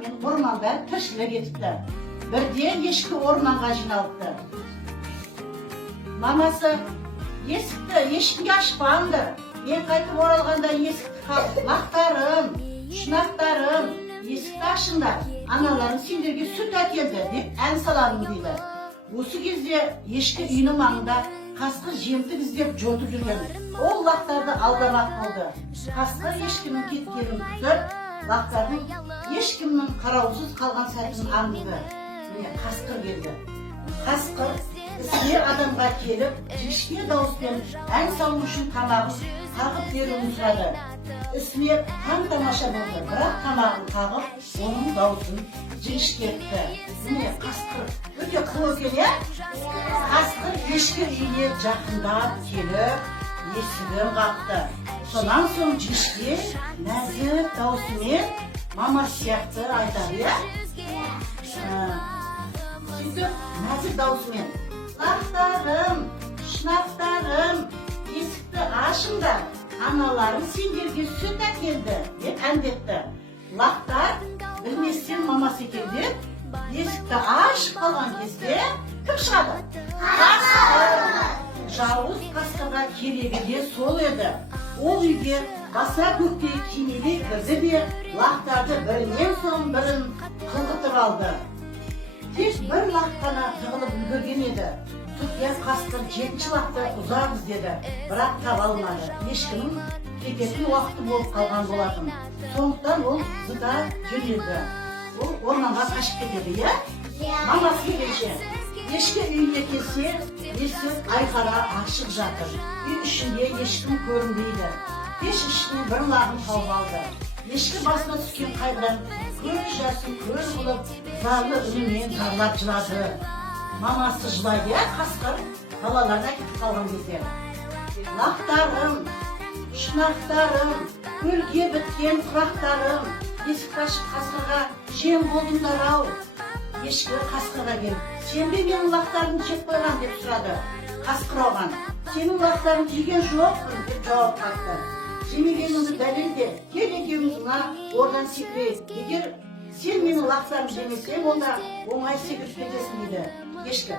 мен орманда тіршілік етіпті. Бірде ешкі орманға жиналыпты. Мамасы есікті ешкімге ашпаңды. Мен қайтып оралғанда есікті қағып, лақтарым, шынақтарым, есікті ашыңдар, аналарың сендерге сүт әкелді деп ән саламын дейді. Осы кезде ешкі үйінің маңында қасқыр жемтік іздеп жортып жүрген. Ол лақтарды алдамақ болды. Қасқыр ешкінің кеткенін күтіп, лақтардың ешкімнің қараусыз қалған сәтін аңдыды. Міне қасқыр келді. Қасқыр іске адамға келіп, жіңішке дауыспен ән салу үшін тамағын қағып беруін сұрады. Ісіне таң-тамаша болды, бірақ тамағын қағып, оның дауысын жіңішкертті. Міне қасқыр өте қыл екен, қасқыр ешкі үйіне жақындап келіп, есігін қақты. Сонан соң жіңішке, нәзік даусымен мама сияқты айтады, сөйтіп нәзік даусымен: лақтарым, шынақтарым, есікті ашыңдар, аналарың сендерге сүт әкелді деп әндетті. Лақтар білместен мамасы екен деп, есікті ашып қалған кезде кім шығады? Қасқыр! Жауыз қасқырға керегі де сол еді. Ол үйге баса көктей кимелей кірді де, лақтарды бірінен соң бірін қылғытып алды. Тек бір лақ қана тығылып үлгерген еді. Тұтия қасқыр 7-ші лақты ұзақ іздеді, бірақ таба алмады. Ешкінің кететін уақыты болып қалған болатын. Сондықтан ол зыта жөнелді. Ол орманға қашып кетеді, мамасы келгенше. Ешкі үйіне келсе, есік айқара ашық жатыр. Үй ішінде ешкім көрінбейді. Пеш ішіне бір лағын тауып алды. Ешкі басына түскен қайғыдан көз жасын көз қылып, зарлы үнімен зарлап жылады. Мамасы жылайды, қасқыр балаларына кетіп қалған кезде. Лақтарым, шынақтарым, көлге біткен құрақтарым, есікті ашып қасқырға жем болдыңдар-ау. Ешкі қасқырға келіп: сен бе менің лақтарымды жеп қойған деп сұрады. Қасқыр оған: сенің лақтарыңды жеген жоқпын деп жауап қатты. Жемегеніңді дәлелде, кел екеуміз мына ордан секірейік. Егер сен менің лақтарымды жемесең, онда оңай секіріп кетесің дейді ешкі.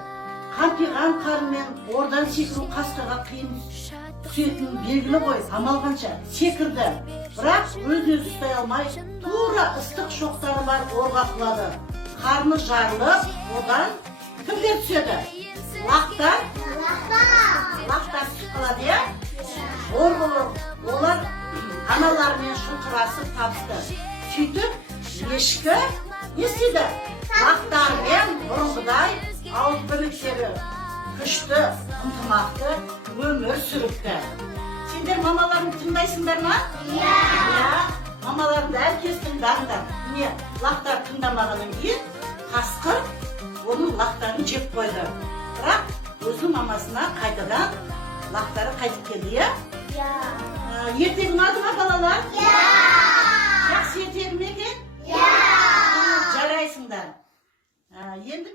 Қампиған қарынмен ордан секіру қасқырға қиын түсетінін белгілі ғой, амал қанша секірді. Бірақ өзін-өзі ұстай алмай, тура ыстық шоқтары бар орға құлады. Қарны жарылып, одан кімдер түседі? Лақтар түсіп қалады, Ор болып, олар аналарымен шұңқырасып табысты. Сөйтіп, ешкі не істеді? Лақтармен бұрынғыдай ауыз бірліктері күшті, ынтымақты өмір сүріпті. Сендер мамаларыңды тыңдайсыңдар ма? Мамаларыңды әркез тыңдаңдар. Міне, лақтар тыңдамағаннан кейін қасқыр оның лақтарын жеп қойды. Бірақ өзінің мамасына қайтадан лақтары қайтып келді, ертегі ұнады ма, балалар? Жақсы ертегі ме екен? Жарайсыңдар. Енді